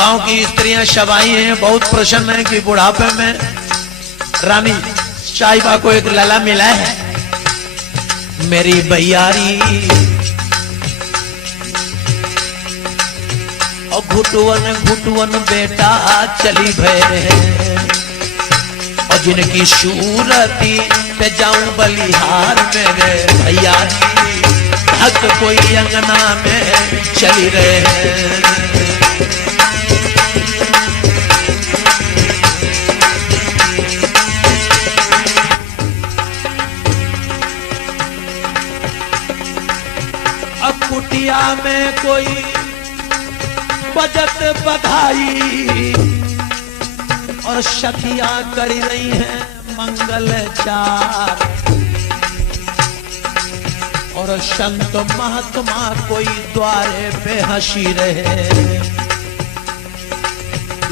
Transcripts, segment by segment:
गांव की स्त्रियां शबाई हैं, बहुत प्रसन्न है कि बुढ़ापे में रानी साहिबा को एक लला मिला है। मेरी भैयारी और घुटवन घुटवन बेटा चली भय, और जिनकी सूरती पे जाऊं बलिहार मेरे भैयारी, भक्त कोई अंगना में चली रहे। कुटिया में कोई बजत बधाई, और सखियां कर रही हैं मंगल चार, और संत महात्मा कोई द्वारे पे हंसी रहे।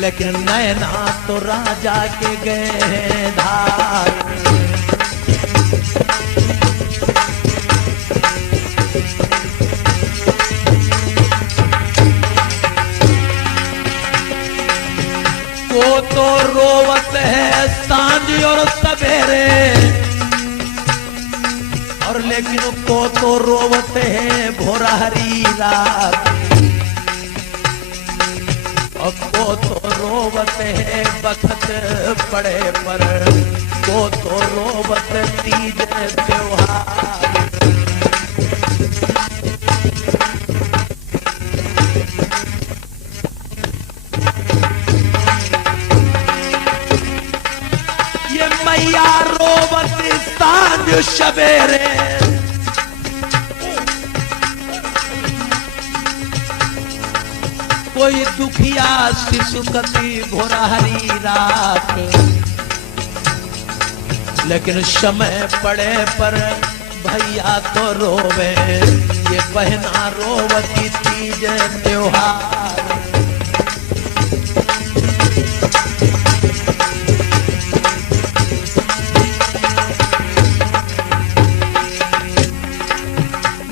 लेकिन नैना तो राजा के गए धार, वो तो रोवत है सांझ और सवेरे, और लेकिन को तो रोवत है भोरहरी रात, और को तो रोवत है बखत पड़े पर, को तो रोवत तीज त्योहार। मैया रोवत सांझ सवेरे, कोई दुखिया शिशुकती भोरहरी रात, लेकिन समय पड़े पर भैया तो रोवे, ये बहना रोवती तीज त्योहार।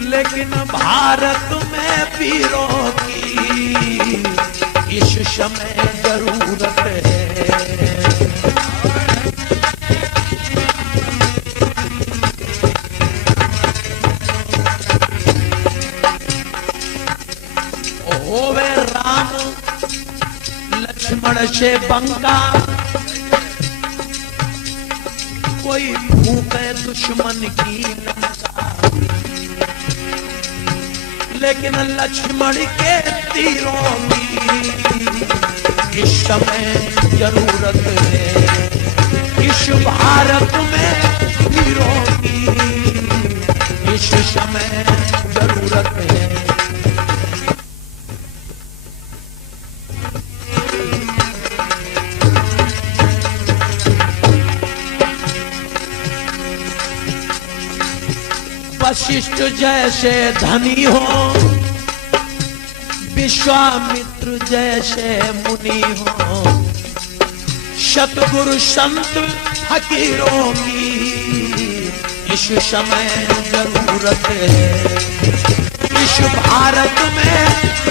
लेकिन भारत में वीरों की इस समय जरूरत है। होवे राम लक्ष्मण से बंका, कोई फूके दुश्मन की लंका, लेकिन लक्ष्मण के तीरों की इस समय जरूरत है। इस भारत में वीरों की इस समय जरूरत है। वशिष्ठ जैसे धनी हो, विश्वामित्र जैसे मुनि हो, सतगुरु संत फकीरों की इस समय जरूरत है। इस भारत में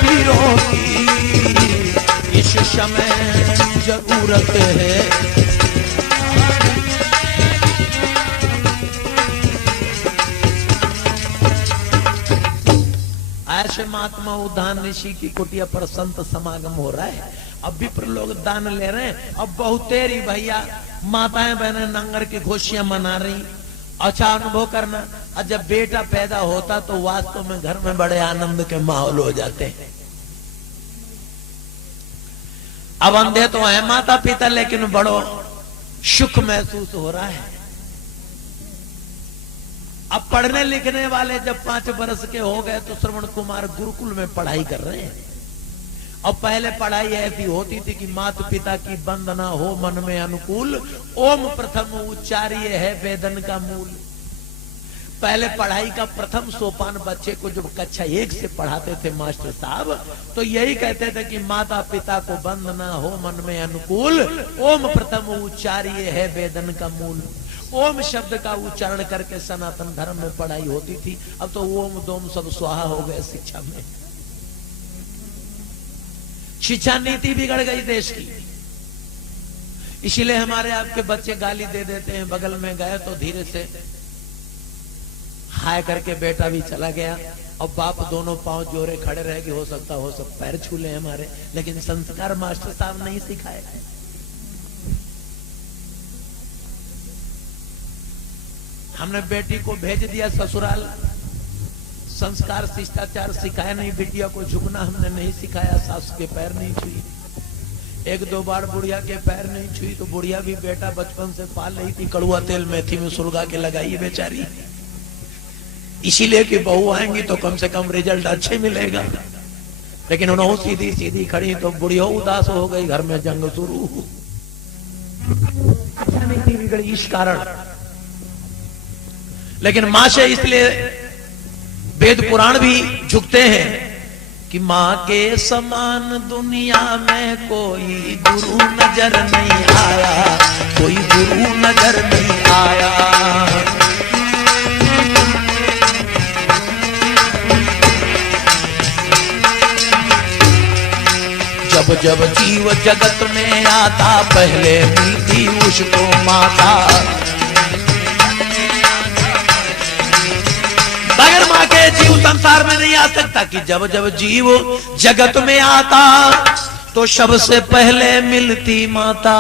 वीरों की इस समय जरूरत है। ऐसे महात्मा उद्यान ऋषि की कुटिया पर संत समागम हो रहा है। अब भी लोग दान ले रहे हैं। अब बहुतेरी भैया माताएं बहनें नंगर की खुशियां मना रही। अच्छा अनुभव करना, और जब बेटा पैदा होता तो वास्तव में घर में बड़े आनंद के माहौल हो जाते हैं। अब अंधे तो है माता पिता, लेकिन बड़ो सुख महसूस हो रहा है। अब पढ़ने लिखने वाले जब 5 वर्ष के हो गए तो श्रवण कुमार गुरुकुल में पढ़ाई कर रहे हैं। और पहले पढ़ाई ऐसी होती थी कि माता पिता की वंदना हो मन में अनुकूल, ओम प्रथम उच्चार्य है वेदन का मूल। पहले पढ़ाई का प्रथम सोपान बच्चे को जब कक्षा 1 से पढ़ाते थे मास्टर साहब, तो यही कहते थे कि माता पिता को वंदना हो मन में अनुकूल, ओम प्रथम उच्चार्य है वेदन का मूल। ओम शब्द का उच्चारण करके सनातन धर्म में पढ़ाई होती थी। अब तो ओम दोम सब स्वाहा हो गए शिक्षा में। शिक्षा नीति बिगड़ गई देश की। इसीलिए हमारे आपके बच्चे गाली दे देते हैं, बगल में गए तो धीरे से हाय करके बेटा भी चला गया, और बाप दोनों पांव जोड़े खड़े रह गए, हो सकता पैर छू ले हमारे, लेकिन संस्कार मास्टर साहब नहीं सिखाए। हमने बेटी को भेज दिया ससुराल, संस्कार शिष्टाचार सिखाया नहीं, बिटिया को झुकना हमने नहीं सिखाया, सास के पैर नहीं छुई, एक दो बार बुढ़िया के पैर नहीं छुई, तो बुढ़िया भी बेटा बचपन से पाल रही थी, कड़ुआ तेल मेथी में सुलगा के लगाई बेचारी, इसीलिए कि बहू आएंगी तो कम से कम रिजल्ट अच्छे मिलेगा। लेकिन उन्होंने सीधी सीधी खड़ी तो बुढ़िया उदास हो गई, घर में जंग शुरू, नीति बिगड़ी इस कारण। लेकिन मां से इसलिए वेद पुराण भी झुकते हैं कि मां के समान दुनिया में कोई गुरु नजर नहीं आया, कोई गुरु नजर नहीं आया। जब जब जीव जगत में आता पहले मिलती उसको माता, बगैर मां के जीव संसार में नहीं आ सकता। कि जब जब जीव जगत में आता तो सबसे पहले मिलती माता।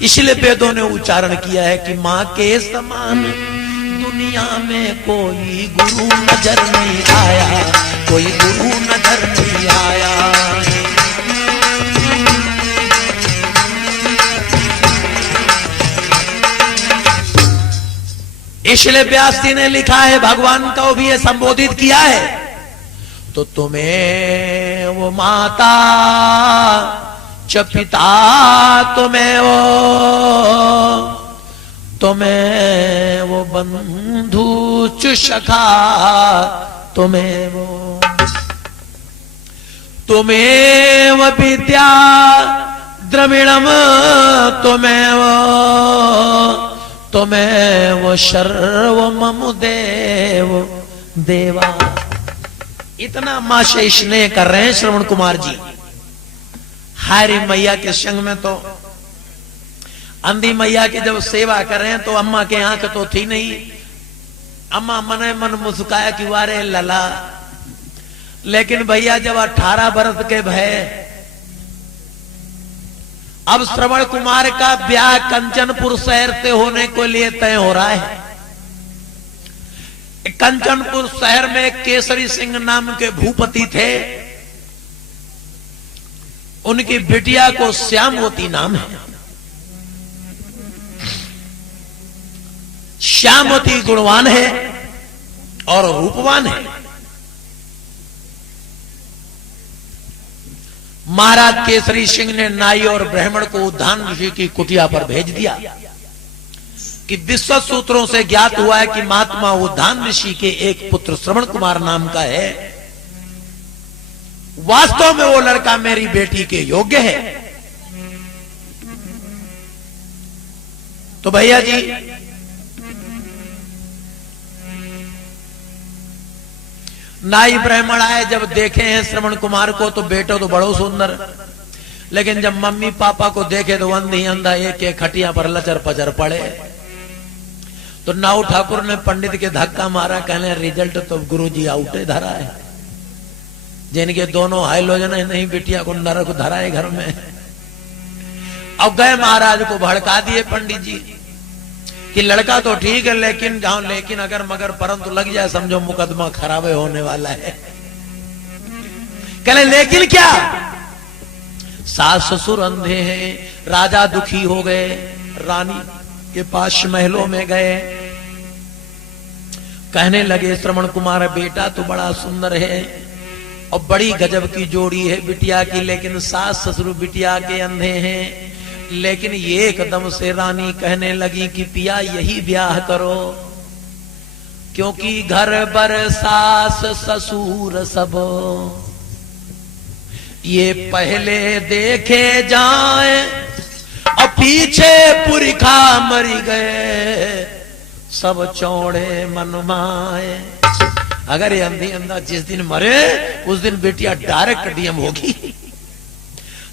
इसलिए वेदों ने उच्चारण किया है कि मां के समान दुनिया में कोई गुरु नजर नहीं आया, कोई गुरु नजर नहीं आया। इसलिए व्यास जी ने लिखा है, भगवान को भी ये संबोधित किया है, तो तुम्हें वो माता च पिता तुम्हें वो बंधु च सखा तुम्हें वो विद्या द्रविणम तुम्हें वो सर्व ममु देवा। इतना मां से स्नेह कर रहे हैं श्रवण कुमार जी। हारी मैया के संग में तो अंधी मैया की जब सेवा कर रहे हैं तो अम्मा के आंख तो थी नहीं, अम्मा मने मन मुस्काया कि वारे लला। लेकिन भैया जब 18 बरस के भय, अब श्रवण कुमार का ब्याह कंचनपुर शहर से होने को लिए तय हो रहा है। कंचनपुर शहर में केसरी सिंह नाम के भूपति थे, उनकी बिटिया को श्यामवती नाम है। श्यामवती गुणवान है और रूपवान है। महाराज केसरी सिंह ने नाई और ब्राह्मण को उद्यान ऋषि की कुटिया पर भेज दिया कि विश्व सूत्रों से ज्ञात हुआ है कि महात्मा उद्यान ऋषि के एक पुत्र श्रवण कुमार नाम का है। वास्तव में वो लड़का मेरी बेटी के योग्य है। तो भैया जी नाई ब्राह्मण आए, जब देखे हैं श्रवण कुमार को तो बेटो तो बड़ो सुंदर, लेकिन जब मम्मी पापा को देखे तो अंधी अंधा एक एक खटिया पर लचर पचर पड़े। तो नाऊ ठाकुर ने पंडित के धक्का मारा, कहने रिजल्ट तो गुरुजी आउटे धरा है, जिनके दोनों हाइलोजन है, नहीं बिटिया को नरक धरा है घर में। अब गए महाराज को भड़का दिए पंडित जी कि लड़का तो ठीक है लेकिन अगर मगर परंतु लग जाए समझो मुकदमा खराब होने वाला है। कहले लेकिन क्या? सास ससुर अंधे हैं, राजा दुखी हो गए, रानी के पास महलों में गए, कहने लगे श्रवण कुमार बेटा तो बड़ा सुंदर है और बड़ी गजब की जोड़ी है बिटिया की, लेकिन सास ससुर बिटिया के अंधे हैं। लेकिन ये एकदम से रानी कहने लगी कि पिया यही ब्याह करो, क्योंकि घर बर सास ससुर सब ये पहले देखे जाए और पीछे पुरखा मरी गए, सब चौड़े मनमाए। अगर ये अंधी अंधा जिस दिन मरे उस दिन बेटिया डायरेक्ट डीएम होगी।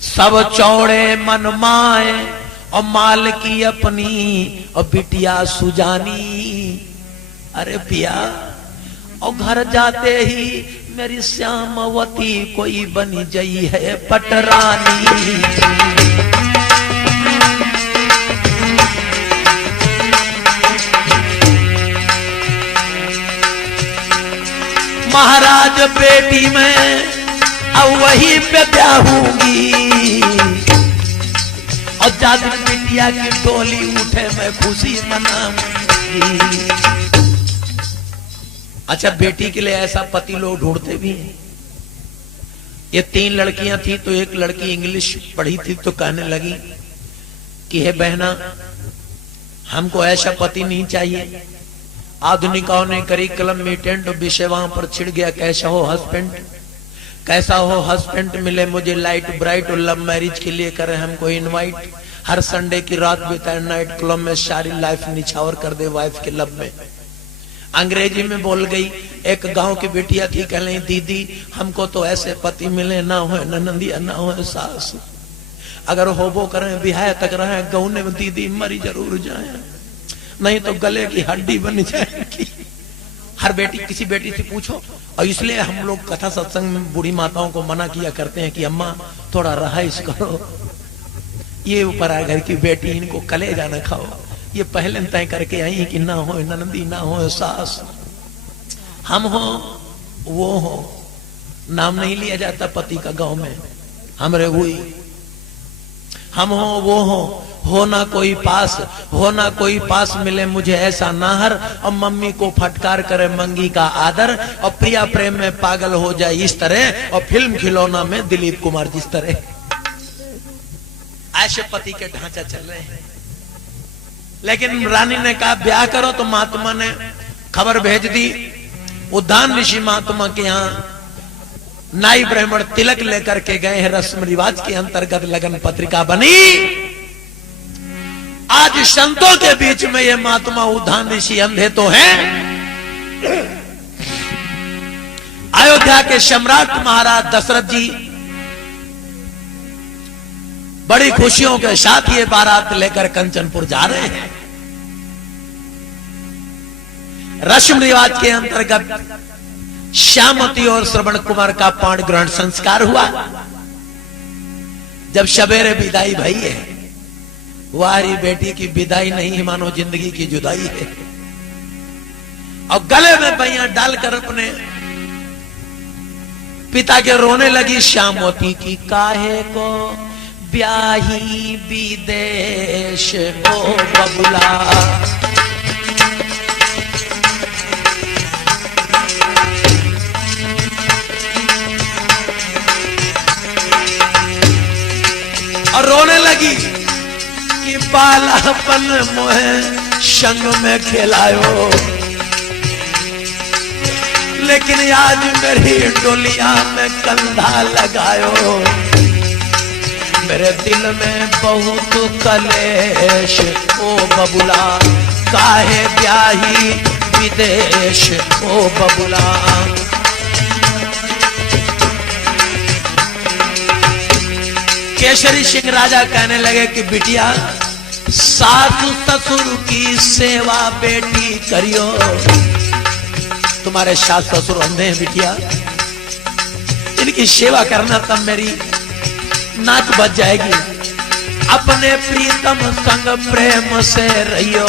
सब चौड़े मन माए और माल की अपनी और बिटिया सुजानी। अरे पिया और घर जाते ही मेरी श्यामवती कोई बनी जई है पटरानी। महाराज बेटी में अब वही पे ब्याहूंगी और जादू बिटिया की डोली उठे मैं खुशी मनाऊंगी। अच्छा, बेटी के लिए ऐसा पति लोग ढूंढते भी हैं। ये 3 लड़कियां थी तो एक लड़की इंग्लिश पढ़ी थी तो कहने लगी कि हे बहना, हमको ऐसा पति नहीं चाहिए। आधुनिकाओं ने करिकुलम मीटेंट विषय वहां पर छिड़ गया, कैसा हो हस्बैंड, कैसा हो हस्बैंड मिले मुझे लाइट ब्राइट और लव मैरिज के लिए करे हमको इनवाइट, हर संडे की रात बिताए नाइट क्लब में, सारी लाइफ निछावर कर दे वाइफ के लब में। अंग्रेजी में बोल गई। एक गांव की बेटिया थी, कह रही दीदी हमको तो ऐसे पति मिले, ना हो ननदिया ना हो सास, अगर होबो करें बिहाय तक रहे गौने में दीदी मरी जरूर जाए, नहीं तो गले की हड्डी बन जाएगी। हर बेटी किसी बेटी से पूछो। और इसलिए हम लोग कथा सत्संग में बूढ़ी माताओं को मना किया करते हैं कि अम्मा थोड़ा रहाइश करो, ये ऊपर आ घर की बेटी इनको कलेजा न खाओ, ये पहले तय करके आई कि ना हो ननदी ना हो सास, हम हो वो हो, नाम नहीं लिया जाता पति का गांव में, हमरे हुई, हम हो वो हो ना कोई पास, हो ना कोई पास मिले मुझे ऐसा नाहर, और मम्मी को फटकार करे मंगी का आदर, और प्रिया प्रेम में पागल हो जाए इस तरह, और फिल्म खिलौना में दिलीप कुमार जिस तरह। ऐसे पति के ढांचा चल रहे हैं। लेकिन रानी ने कहा ब्याह करो, तो महात्मा ने खबर भेज दी। उद्यान ऋषि महात्मा के यहाँ नाई ब्राह्मण तिलक लेकर के गए हैं, रस्म रिवाज के अंतर्गत लगन पत्रिका बनी। आज संतों के बीच में ये महात्मा उद्यान ऋषि अंधे तो हैं। अयोध्या के सम्राट महाराज दशरथ जी बड़ी खुशियों के साथ ये बारात लेकर कंचनपुर जा रहे हैं। रस्म रिवाज के अंतर्गत श्यामवती और श्रवण कुमार का पाण ग्रहण संस्कार हुआ। जब सवेरे विदाई भई है, वारी बेटी की विदाई नहीं मानो जिंदगी की जुदाई है, और गले में पैया डालकर अपने पिता के रोने लगी। श्यामवती की काहे को ब्याही विदेश ओ बबुला, और रोने लगी कि बालापन मोहे संग में खिलायो, लेकिन आज मेरी डोलिया में कंधा लगायो, मेरे दिल में बहुत कलेश ओ बबुला, काहे ब्याही विदेश ओ बबुला। केसरी सिंह राजा कहने लगे कि बिटिया सासु ससुर की सेवा बेटी करियो, तुम्हारे सास ससुर अंधे हैं बिटिया, इनकी सेवा करना तब मेरी नाक बच जाएगी। अपने प्रीतम संग प्रेम से रहियो,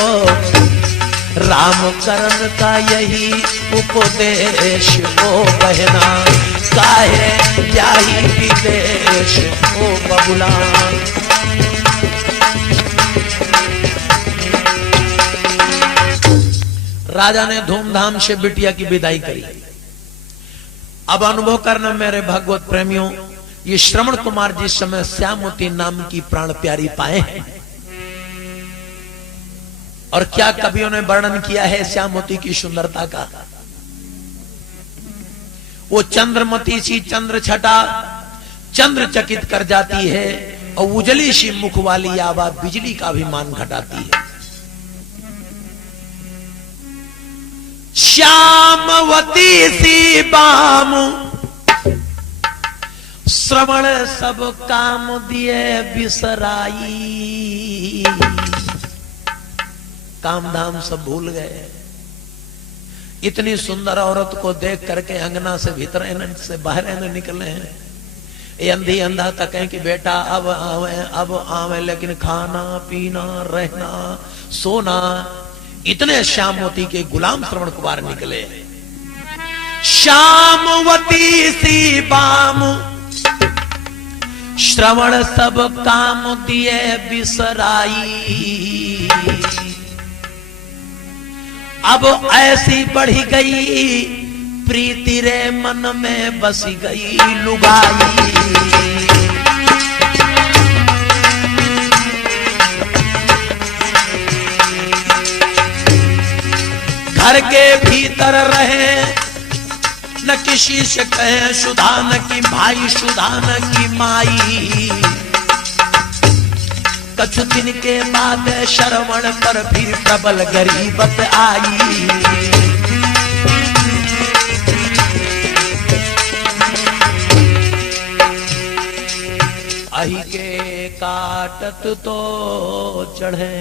राम करण का यही उपदेश ओ बहना, काहे ब्याही विदेश ओ बबुला। राजा ने धूमधाम से बिटिया की विदाई करी। अब अनुभव करना मेरे भगवत प्रेमियों, ये श्रवण कुमार जिस समय श्यामवती नाम की प्राण प्यारी पाए हैं, और क्या कवियों ने वर्णन किया है श्यामवती की सुंदरता का। वो चंद्रमती सी चंद्र छटा चंद्र चकित कर जाती है, और उजली सी मुख वाली आवाज बिजली का भी मान घटाती है। श्यामवती सी बाम श्रवण सब काम दिए बिसराई, काम धाम सब भूल गए। इतनी सुंदर औरत को देख करके अंगना से भीतर से बाहर निकले हैं। ये अंधी अंधा तक है कि बेटा अब आवे, लेकिन खाना पीना रहना सोना। इतने श्यामवती के गुलाम श्रवण कुमार निकले। श्यामवती सी बाम श्रवण सब काम दिए बिसराई, अब ऐसी बढ़ी गई प्रीति रे मन में बसी गई लुगाई। घर के भीतर रहे न किसी से कहे सुधा न की भाई सुधा न की माई। कुछ दिन के बाद श्रवण पर फिर प्रबल गरीबत आई। अहि के काटत तो चढ़े।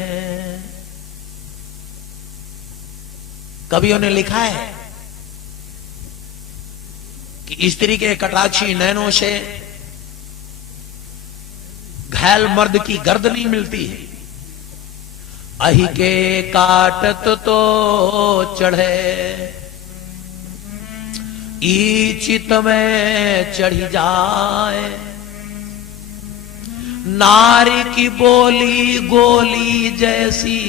कवियों ने लिखा है कि स्त्री के कटाक्षी नैनों से घायल मर्द की गर्द नहीं मिलती है। अहि के काटत तो चढ़े, ई चित में चढ़ी जाए। नारी की बोली गोली जैसी,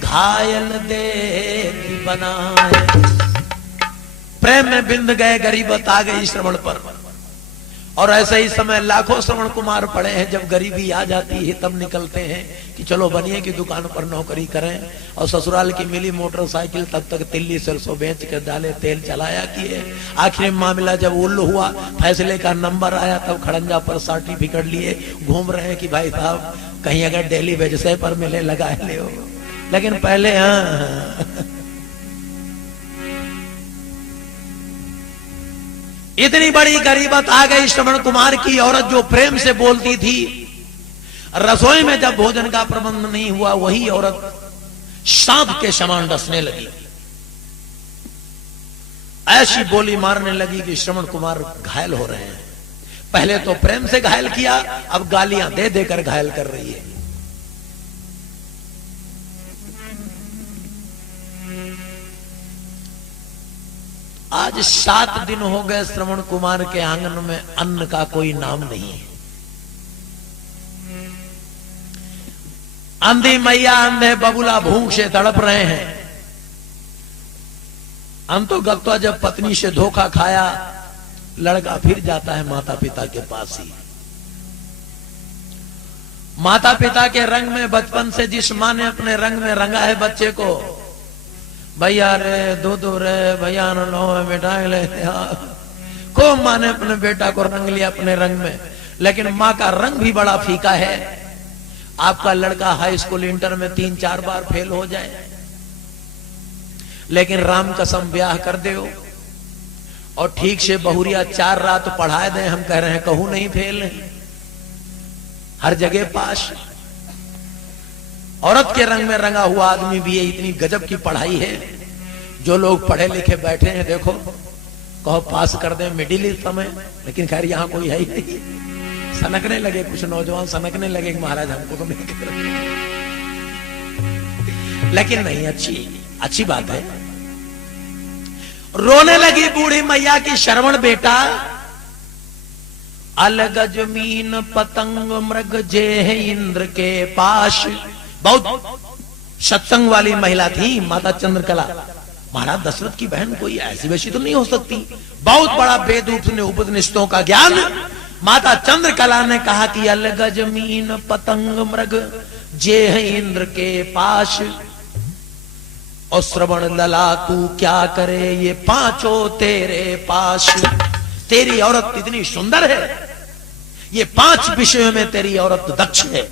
घायल देगी बनाए। प्रेम में बिंद गए गरीबत आ गई श्रवण पर। और ऐसे ही समय लाखों श्रवण कुमार पड़े हैं। जब गरीबी आ जाती है तब निकलते हैं कि चलो बनिए की दुकान पर नौकरी करें। और ससुराल की मिली मोटरसाइकिल तब तक तिल्ली सरसों बेच कर डाले तेल चलाया किए। आखिर में मामला जब उल्लू हुआ, फैसले का नंबर आया, तब खड़ंजा पर सर्टिफिकेट लिए घूम रहे हैं कि भाई साहब कहीं अगर डेली बेचसे पर मिले लगा ले। लेकिन पहले इतनी बड़ी गरीबत आ गई श्रवण कुमार की। औरत जो प्रेम से बोलती थी, रसोई में जब भोजन का प्रबंध नहीं हुआ, वही औरत सांप के समान डसने लगी। ऐसी बोली मारने लगी कि श्रवण कुमार घायल हो रहे हैं। पहले तो प्रेम से घायल किया, अब गालियां दे देकर घायल कर रही है। आज 7 दिन हो गए श्रवण कुमार के आंगन में अन्न का कोई नाम नहीं है। अंधी मैया अंधे बबुला भूख से तड़प रहे हैं। अंतोगत्वा जब पत्नी से धोखा खाया, लड़का फिर जाता है माता पिता के पास ही। माता पिता के रंग में बचपन से जिस मां ने अपने रंग में रंगा है बच्चे को, भैया रे दो रे भैया नो बेटा ले, को मां ने अपने बेटा को रंग लिया अपने रंग में। लेकिन मां का रंग भी बड़ा फीका है। आपका लड़का हाई स्कूल इंटर में 3-4 बार फेल हो जाए, लेकिन राम कसम ब्याह कर दे और ठीक से बहुरिया 4 रात पढ़ाए दे। हम कह रहे हैं कहूं नहीं फेल नहीं, हर जगह पास। औरत के रंग में रंगा हुआ आदमी भी है। इतनी गजब की पढ़ाई है। जो लोग पढ़े लिखे बैठे हैं, देखो कहो पास कर दें मिडिल समय, लेकिन खैर यहां कोई है ही नहीं। सनकने लगे कुछ नौजवान, सनकने लगे कि महाराज हमको तो नहीं कर। लेकिन नहीं, अच्छी बात है। रोने लगी बूढ़ी मैया की श्रवण बेटा, अलग जमीन पतंग मृग जे है इंद्र के पास। बहुत सत्संग वाली महिला थी माता चंद्रकला। महाराज दशरथ की बहन कोई ऐसी वैसी तो नहीं हो सकती। बहुत बड़ा वेद उपनिषदों का ज्ञान। माता चंद्रकला ने कहा कि अलग जमीन पतंग मृग जे है इंद्र के पास। और श्रवण लला तू क्या करे, ये 5 तेरे पास। तेरी औरत इतनी सुंदर है, ये 5 विषयों में तेरी औरत दक्ष है।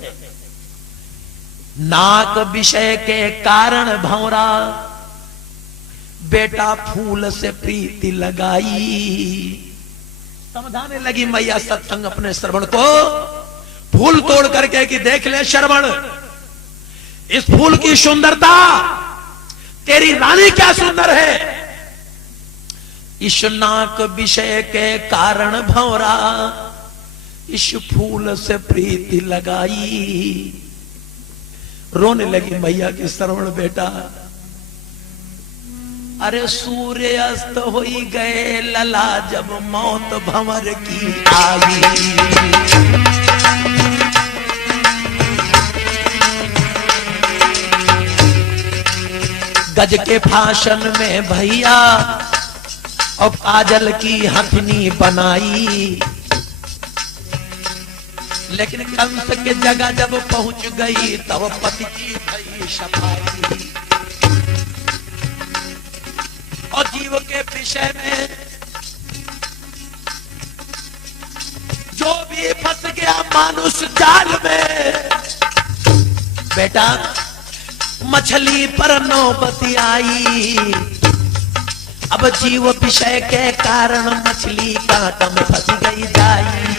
नाक विषय के कारण भंवरा, बेटा फूल से प्रीति लगाई। समझाने लगी मैया सत्संग अपने श्रवण को फूल तोड़ करके कि देख ले श्रवण, इस फूल की सुंदरता, तेरी रानी क्या सुंदर है। इस नाक विषय के कारण भंवरा इस फूल से प्रीति लगाई। रोने लगी मैया की श्रवण बेटा। अरे सूर्य अस्त हो गए लला जब मौत भंवर की आई। गज के भाषण में भैया और काजल की हथनी बनाई, लेकिन कंस के जगह जब पहुंच गई तब पति की भई सफाई। और जीव के विषय में जो भी फंस गया मानुष जाल में, बेटा मछली पर नौबती आई। अब जीव विषय के कारण मछली कांटा में फंस गई जाई।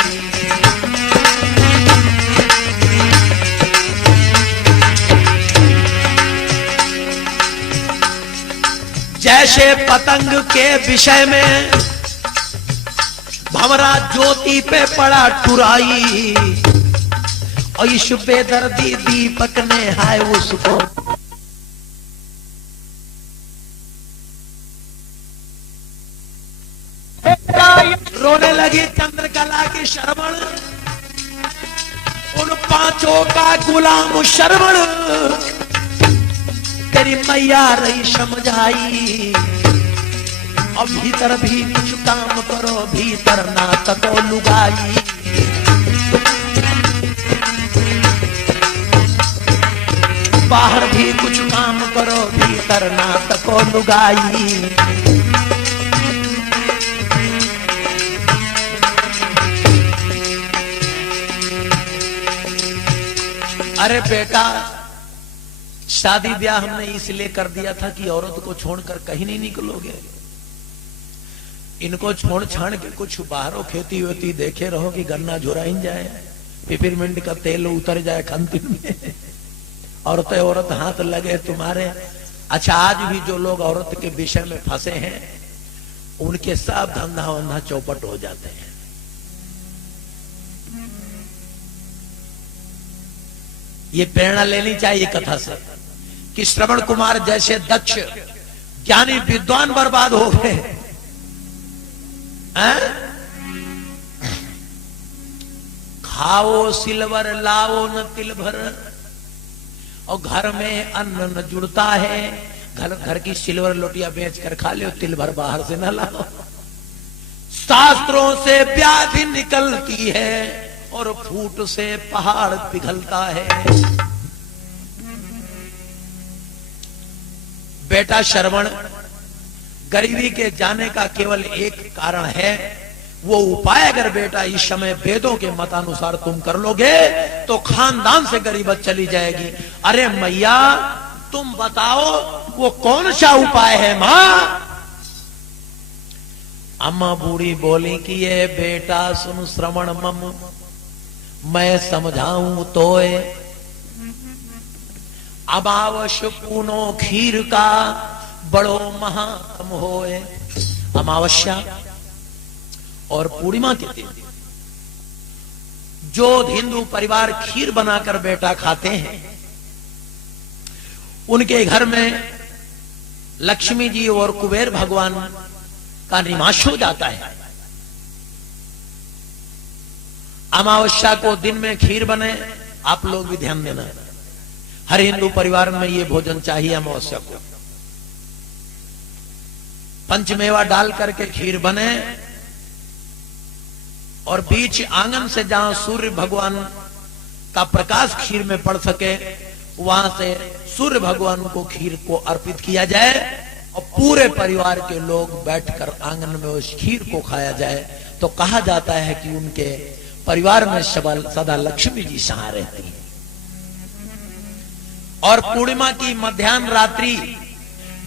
जैसे पतंग के विषय में भंवरा ज्योति पे पड़ा टुराई, और इस बेदर्दी दीपक ने हाय उसको रोने लगी चंद्रकला की श्रवण, उन पांचों का गुलाम श्रवण तेरी मैया रही समझाई। अब भीतर भी कुछ काम करो, भीतर ना तको लुगाई। बाहर भी कुछ काम करो, भीतर ना तको लुगाई। अरे बेटा शादी ब्याह हमने इसलिए कर दिया था कि औरत को छोड़कर कहीं नहीं निकलोगे। इनको छोड़ छाड़ के कुछ बाहरों खेती वेती देखे रहो कि गन्ना झुराइन जाए, पिपरमिंट का तेल उतर जाए खंती में, औरतें औरत हाथ लगे तुम्हारे। अच्छा आज भी जो लोग औरत के विषय में फंसे हैं उनके सब धंधा वंधा चौपट हो जाते हैं। ये प्रेरणा लेनी चाहिए कथा से कि श्रवण कुमार जैसे दक्ष ज्ञानी विद्वान बर्बाद हो गए। खाओ सिल्वर लाओ न तिल भर, और घर में अन्न न जुड़ता है। घर की सिल्वर लोटिया बेच कर खा लो, तिल भर बाहर से न लाओ। शास्त्रों से व्याधि निकलती है और फूट से पहाड़ पिघलता है। बेटा श्रवण, गरीबी के जाने का केवल एक कारण है, वो उपाय अगर बेटा इस समय वेदों के मतानुसार तुम कर लोगे तो खानदान से गरीबत चली जाएगी। अरे मैया तुम बताओ वो कौन सा उपाय है मां? अम्मा बूढ़ी बोली कि ये बेटा सुन श्रवण मम, मैं समझाऊं तोए। अमावस पूनो खीर का बड़ो महात्म होए। अमावस्या और पूर्णिमा के दिन जो हिंदू परिवार खीर बनाकर बेटा खाते हैं उनके घर में लक्ष्मी जी और कुबेर भगवान का निवास हो जाता है। अमावस्या को दिन में खीर बने, आप लोग भी ध्यान देना, हर हिंदू परिवार में ये भोजन चाहिए। अमावस्या को पंचमेवा डाल करके खीर बने और बीच आंगन से जहां सूर्य भगवान का प्रकाश खीर में पड़ सके वहां से सूर्य भगवान को खीर को अर्पित किया जाए और पूरे परिवार के लोग बैठकर आंगन में उस खीर को खाया जाए। तो कहा जाता है कि उनके परिवार में सदा लक्ष्मी जी सहा रहती है। और पूर्णिमा की मध्याह्न रात्रि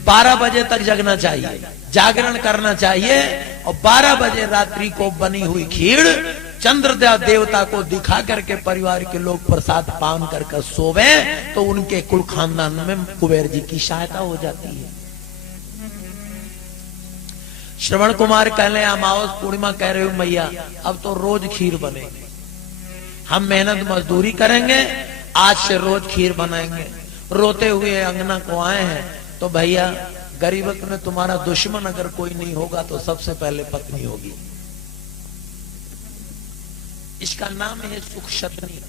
12 बजे तक जगना चाहिए, जागरण करना चाहिए। और 12 बजे रात्रि को बनी हुई खीर चंद्रदेव देवता को दिखा करके परिवार के लोग प्रसाद पान करके सोवे तो उनके कुल खानदान में कुबेर जी की सहायता हो जाती है। श्रवण कुमार कहले अमावस पूर्णिमा कह रहे हो मैया अब तो रोज खीर बनेगी, हम मेहनत मजदूरी करेंगे, आज से रोज खीर बनाएंगे। रोते हुए अंगना को आए हैं तो भैया गरीबक में तुम्हारा दुश्मन अगर कोई नहीं होगा तो सबसे पहले पत्नी होगी। इसका नाम है सुख शतनी।